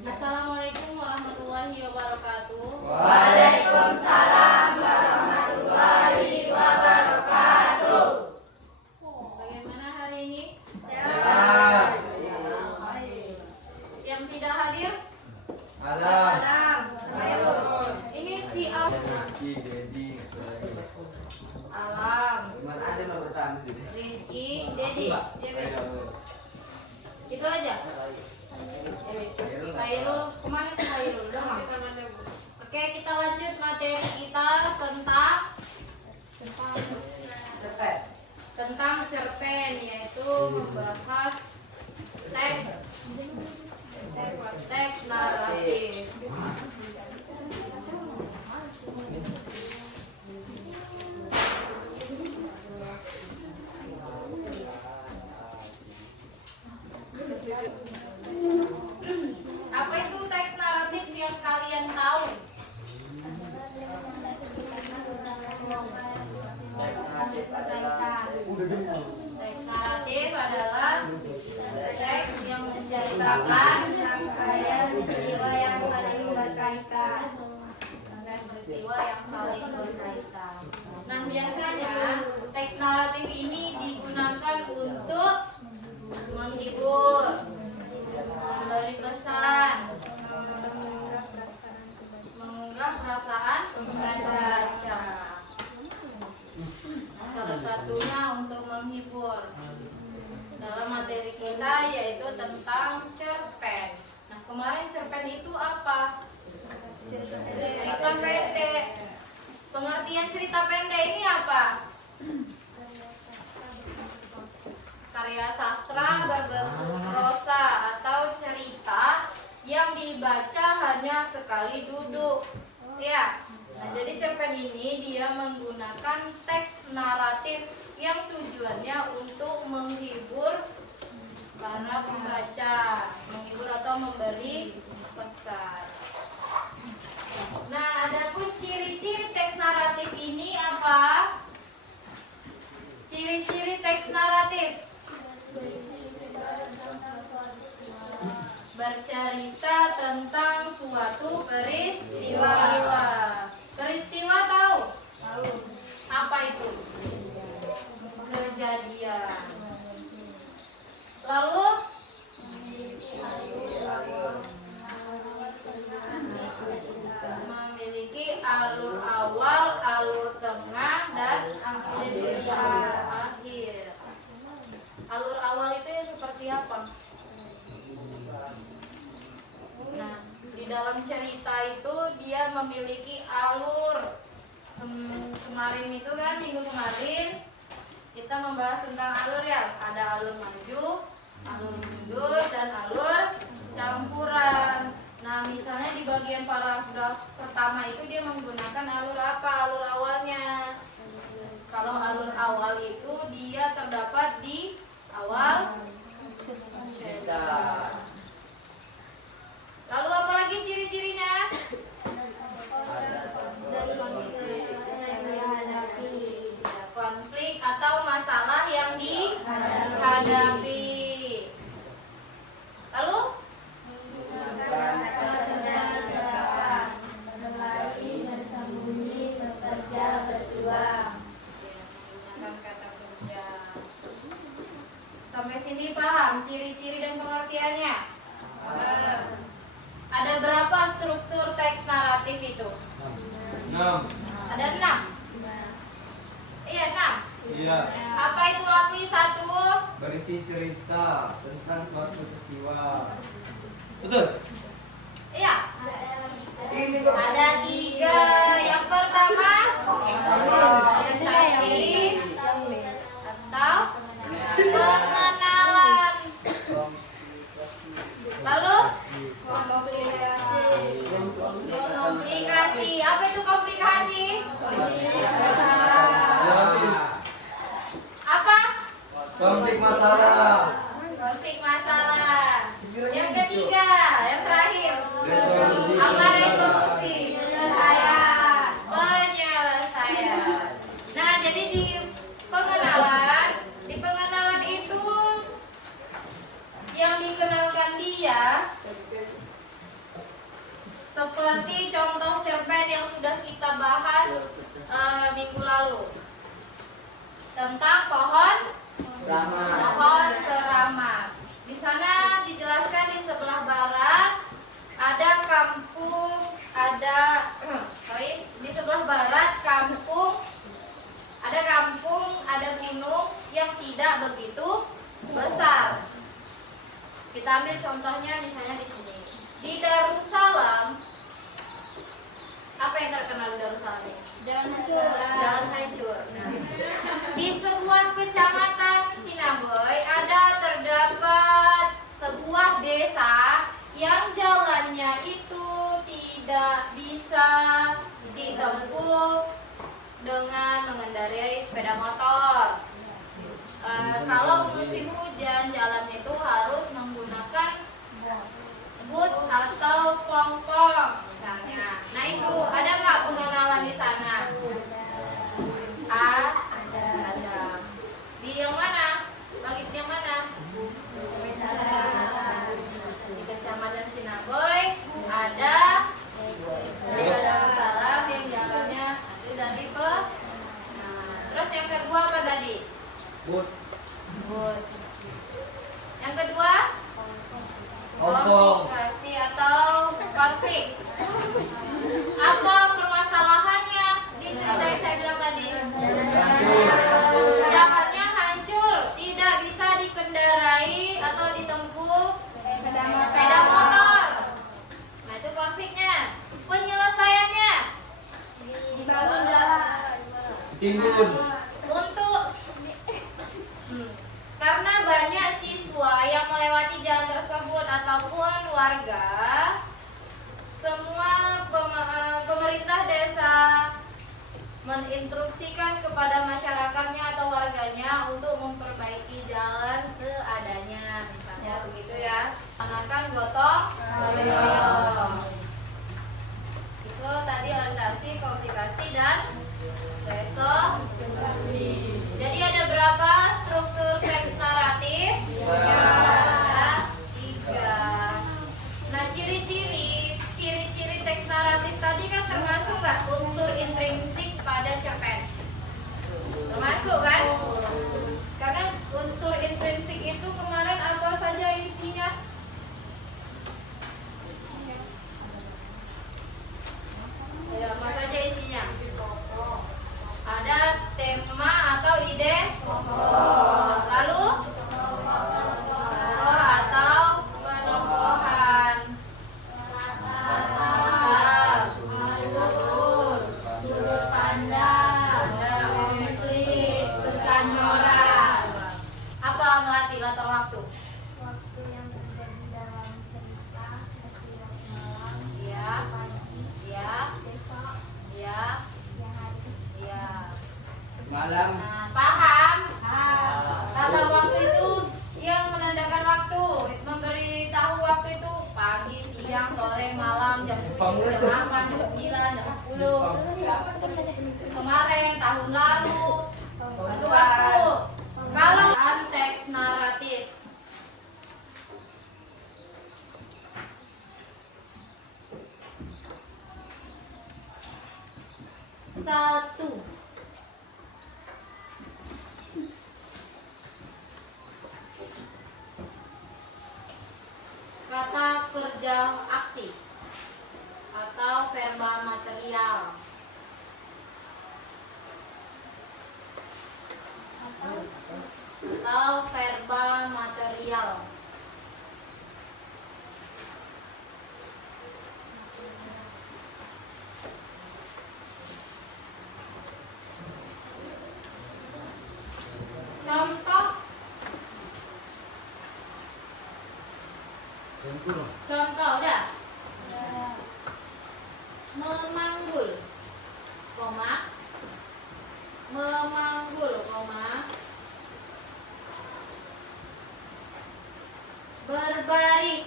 Assalamualaikum warahmatullahi wabarakatuh. Waalaikumsalam warahmatullahi wabarakatuh. Bagaimana hari ini? Sehat. Yang tidak hadir? Alam. Ini si Alam. Rizky, Dedi. Itu aja. Khairul, kemana sih Khairul? Udah mah. Oke, kita lanjut materi kita tentang cerpen, yaitu membahas teks naratif. Apa itu teks naratif yang kalian tahu? Teks naratif adalah teks yang menceritakan rangkaian peristiwa yang saling berkaitan. Nah, biasanya teks naratif ini digunakan untuk menghibur, memberi pesan, mengunggah perasaan pembaca. Salah satunya untuk menghibur. Dalam materi kita yaitu tentang cerpen. Nah, kemarin cerpen itu apa? Cerita pendek. Pengertian cerita pendek ini apa? Karya sastra berbentuk prosa atau cerita yang dibaca hanya sekali duduk. Ya. Nah, jadi cerpen ini dia menggunakan teks naratif yang tujuannya untuk menghibur para pembaca, menghibur atau memberi pesan. Nah, adapun ciri-ciri teks naratif ini apa? Ciri-ciri teks naratif: bercerita tentang suatu peristiwa. Peristiwa tahu? Tahu. Apa itu? Kejadian. Lalu memiliki alur awal, alur tengah, dan akhir. Alur awal itu yang seperti apa? Nah, di dalam cerita itu dia memiliki alur. Kemarin itu kan, minggu kemarin kita membahas tentang alur ya. Ada alur maju, alur mundur, dan alur campuran. Nah, misalnya di bagian paragraf pertama itu dia menggunakan alur apa? Alur awalnya. Kalau alur awal itu dia terdapat di awal cerita. Lalu apa lagi ciri-cirinya? Konflik atau masalah yang dihadapi. Lalu sampai sini paham ciri-ciri dan pengertiannya? Ada berapa struktur teks naratif itu? 6. Ada 6. Iya, 6. Iya. Apa itu arti 1? Berisi cerita tentang suatu peristiwa. Betul. Iya. Ada 3. Yang pertama presentasi atau pengenalan. Lalu komplikasi. Apa itu komplikasi? Apa? Konflik masalah. Konflik masalah. Yang ketiga, yang terakhir. Resolusi. Apa resolusi? Penyelesaian. Nah, jadi di pengenalan itu yang dikenalkan dia seperti contoh cerpen yang sudah kita bahas minggu lalu tentang pohon keramat. Di sana dijelaskan di sebelah barat ada kampung, di sebelah barat ada gunung yang tidak begitu besar. Kita ambil contohnya misalnya di sini. Di Darussalam, apa yang terkenal di Darussalam? Jalan hancur. Nah, di sebuah kecamatan Sinaboy terdapat sebuah desa yang jalannya itu tidak bisa ditempuh dengan mengendarai sepeda motor. Kalau musim hujan, jalannya itu harus menggunakan boot atau pong-pong misalnya. Nah itu ada nggak pengenalan di sana? Ada. Di yang mana? Bagi yang mana? Di Kecamatan Sinaboy ada desa Darussalam yang jalannya itu dari terus yang kedua apa tadi? Boot. Yang kedua? Komunikasi atau konflik. Apa permasalahannya di cerita yang saya bilang tadi? Jalannya hancur, tidak bisa dikendarai atau ditempuh sepeda motor. Nah itu konfliknya. Penyelesaiannya Timbun. Karena banyak siswa yang melewati jalan tersebut ataupun warga, semua pemerintah desa menginstruksikan kepada masyarakatnya atau warganya untuk memperbaiki jalan seadanya, misalnya begitu ya. Menggunakan gotong royong. Itu tadi orientasi, komunikasi dan resolusi. Jadi ada berapa struktur teks naratif? Ada 3. Nah ciri-ciri teks naratif tadi kan termasuk nggak unsur intrinsik pada cerpen? Termasuk kan? Karena unsur intrinsik itu kemarin apa saja isinya? Ya, apa saja isinya? Ada tema atau ide pokok, lalu atau penokohan, sudut pandang, konflik, pesan moral. Apa melatih latar waktu? Waktu yang terjadi dalam cerita seperti malam, Ya, pagi, ya, besok, ya, siang hari. ya. Malam. Nah, paham? Latar waktu itu yang menandakan waktu, memberitahu waktu itu pagi, siang, sore, malam, jam 7, jam 8, jam 9, jam 10. Kemarin, tahun lalu, itu waktu. Kalau teks naratif, satu, kata kerja aksi atau verba material. Atau verba material. Contoh udah. Memanggul, berbaris,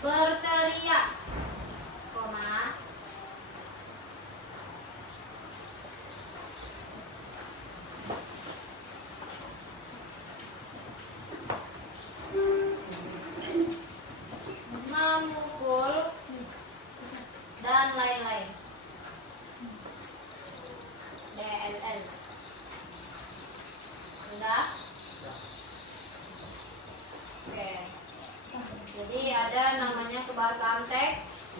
berteriak, Ya. Oke. Jadi ada namanya kebahasaan teks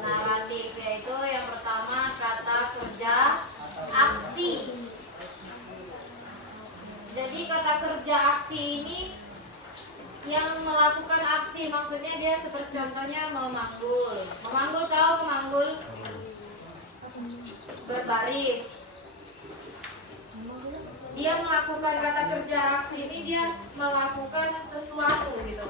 naratif, yaitu yang pertama kata kerja aksi. Jadi kata kerja aksi ini yang melakukan aksi, maksudnya dia seperti contohnya memanggul. Memanggul, tahu memanggul? Berbaris. Dia melakukan kata kerja aksi ini, dia melakukan sesuatu gitu.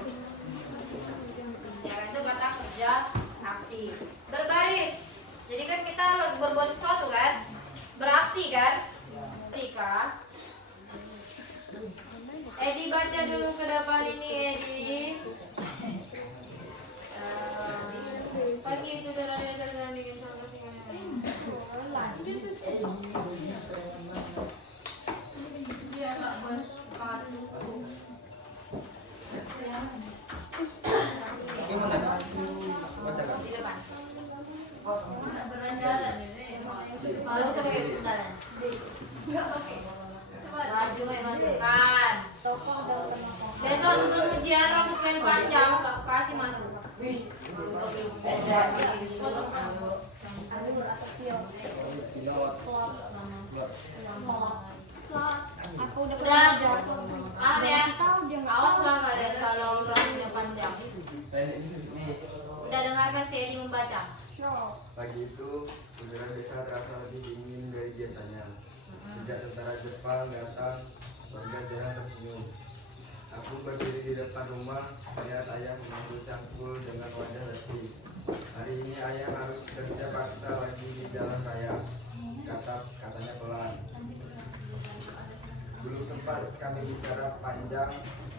Ya, itu kata kerja aksi. Berbaris. Jadi kan kita lagi berbuat sesuatu kan? Beraksi kan? Ketika Edi baca dulu ke depan ini, Edi. Pagi itu dari Gimana? Baca kan? di depan. Kalau bisa pakai sendal. Baju yang masukkan. Besok sebelum ujian rambut kalian panjang, kasih masuk. Aku udah Udah, belajar. paham ya? Awas lah kalian kalau rambutnya panjang. Udah dengarkan si Edi membaca. Pagi itu, udara desa terasa lebih dingin dari biasanya. Sejak tentara Jepang datang, warga jarang tersenyum. Aku berdiri di depan rumah, melihat ayah mengambil cangkul dengan wajah letih. Hari ini ayah harus kerja paksa lagi di jalan raya, katanya pelan. Belum sempat kami bicara panjang,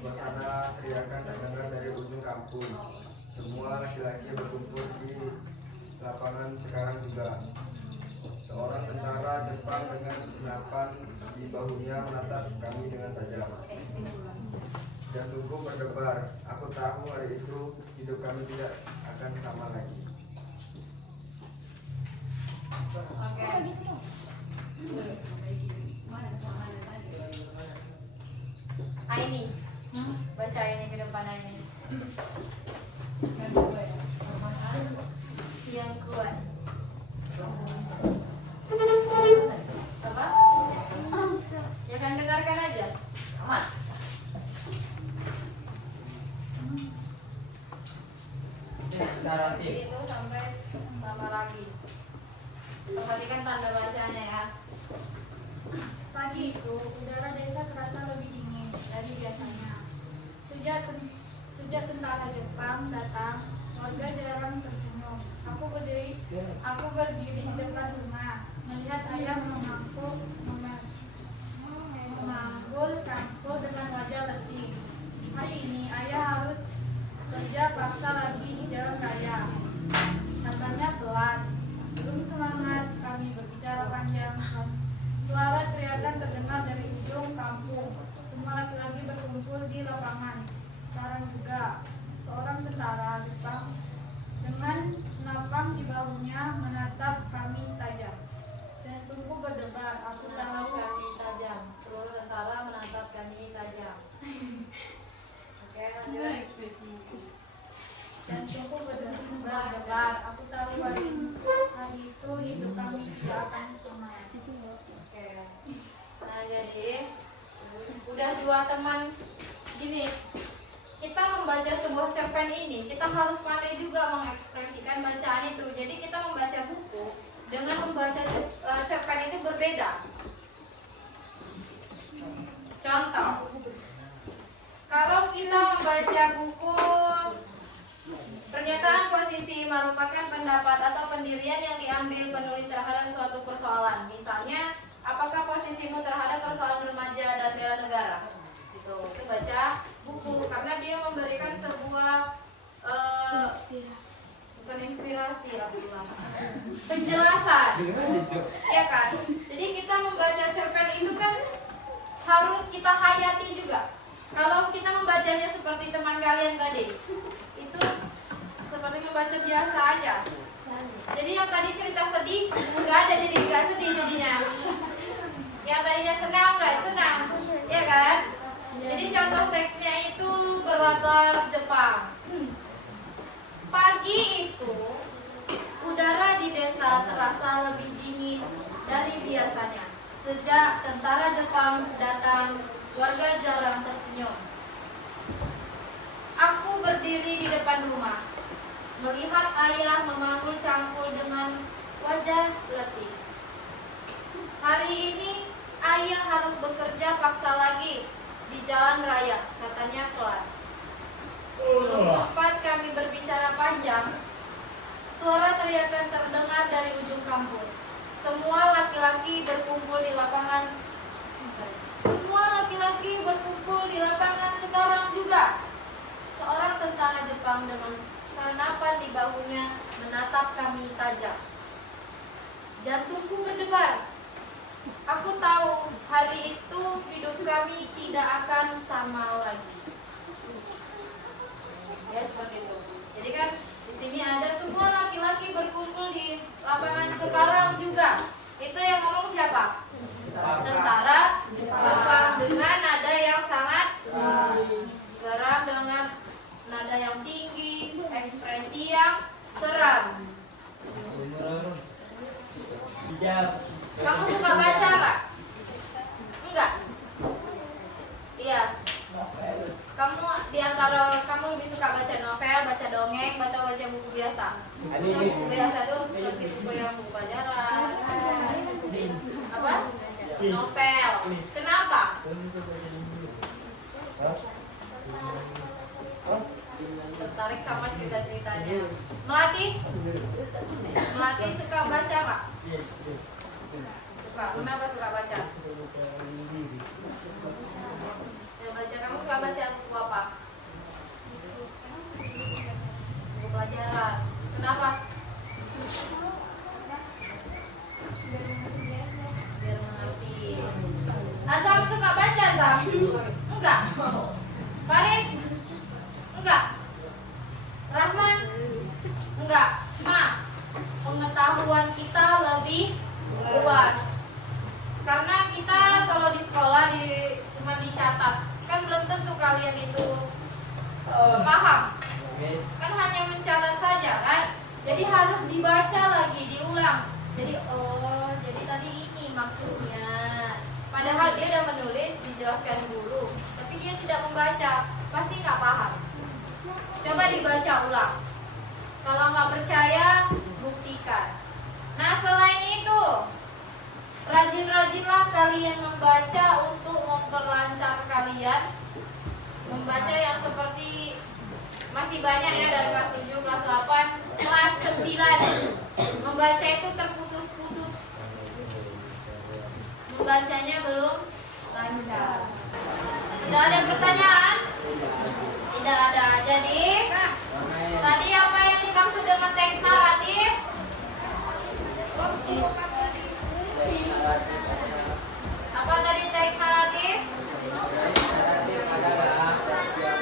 suasana teriakan terdengar dari ujung kampung. Semua laki-laki berkumpul di lapangan sekarang juga. Seorang tentara Jepang dengan senapan di bahunya menatap kami dengan tajam. Jantungku berdebar. Aku tahu hari itu hidup kami tidak akan sama lagi. Oke. Aini, baca ini ke depan Aini. Yang kuat. Apa? Ya kan dengarkan aja. Aman. Naratif. Itu sampai sama lagi. Perhatikan tanda bacanya ya. Pagi itu, udara desa terasa lebih dingin dari biasanya. Sejak tentara Jepang datang, warga jarang tersenyum. Aku berdiri di depan rumah, melihat ayah memanggul cangkul dengan wajah letih. Hari ini ayah harus kerja paksa lagi di jalan raya. Katanya pelan. Belum semangat kami berbicara panjang. Suara teriakan terdengar dari ujung kampung. Semua laki-laki berkumpul di lapangan. Sekarang juga seorang tentara Jepang dengan senapan di bahunya menatap kami tajam. Jantungku berdebar. Aku Menatap tahu kami tajam. Seluruh tentara menatap kami tajam. Oke, lanjut. Jantungku berdebar. Aku tahu hari itu hidup kami tidak akan sama. Oke. Nah, jadi udah dua teman gini. Kita membaca sebuah cerpen ini, kita harus pandai juga mengekspresikan bacaan itu. Jadi kita membaca buku dengan membaca cerpen itu berbeda. Contoh, kalau kita membaca buku pernyataan posisi merupakan pendapat atau pendirian yang diambil penulis terhadap suatu persoalan. Misalnya, apakah posisimu terhadap persoalan remaja dan bela negara? Itu baca buku karena dia memberikan sebuah bukan inspirasi, penjelasan, ya kan? Jadi kita membaca cerpen itu kan harus kita hayati juga. Kalau kita membacanya seperti teman kalian tadi, itu seperti membaca biasa aja. Jadi yang tadi cerita sedih nggak ada, jadi nggak sedih jadinya. Yang tadinya senang nggak senang, ya kan? latar Jepang. Pagi itu, udara di desa terasa lebih dingin dari biasanya. Sejak tentara Jepang datang, warga jarang tersenyum. Aku berdiri di depan rumah, melihat ayah memanggul cangkul dengan wajah letih. Hari ini ayah harus bekerja paksa lagi di jalan raya, katanya kelar. Belum sempat kami berbicara panjang, suara teriakan terdengar dari ujung kampung. Semua laki-laki berkumpul di lapangan. Semua laki-laki berkumpul di lapangan sekarang juga. Seorang tentara Jepang dengan senapan di bahunya menatap kami tajam. Jantungku berdebar. Aku tahu hari itu hidup kami tidak akan sama lagi. Ya seperti itu. Jadi kan di sini ada semua laki-laki berkumpul di lapangan sekarang juga. Itu yang ngomong siapa? Tentara Jepang dengan nada yang sangat seram, dengan nada yang tinggi, ekspresi yang seram. Kamu suka baca nggak? Enggak. Iya. Kamu diantara kamu lebih suka baca novel, baca dongeng, baca buku biasa. Buku biasa itu seperti buku yang buku pelajaran. Apa? Novel. Kenapa? Tertarik sama cerita-ceritanya. Melati suka baca nggak? Suka. Kenapa suka baca? Kamu suka baca buku apa? Buku pelajaran. Kenapa? Biar mengerti. Azam suka baca, Azam? Enggak. Farid? Enggak. Rahman? Enggak. Pengetahuan kita lebih luas. Karena kita kalau di sekolah cuma dicatat, kan belum tentu kalian itu paham. Kan hanya mencatat saja kan. Jadi harus dibaca lagi, diulang. Jadi jadi tadi ini maksudnya. Padahal dia udah menulis, dijelaskan guru, tapi dia tidak membaca, pasti nggak paham. Coba dibaca ulang. Kalau nggak percaya, buktikan. Nah selain itu, rajin-rajinlah kalian membaca untuk memperlancar kalian. Membaca yang seperti masih banyak ya, dari kelas 7, kelas 8, kelas 9. Membaca itu terputus-putus. Membacanya belum lancar. Sudah ada pertanyaan? Tidak ada. Jadi, tadi apa yang dimaksud dengan teks naratif? Apa tadi teks naratif?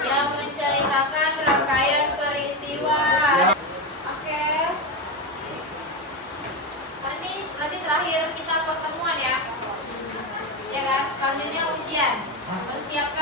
Yang menceritakan rangkaian peristiwa. Oke. Ini nanti terakhir kita pertemuan ya. Ya kan? Selanjutnya ujian. Persiapkan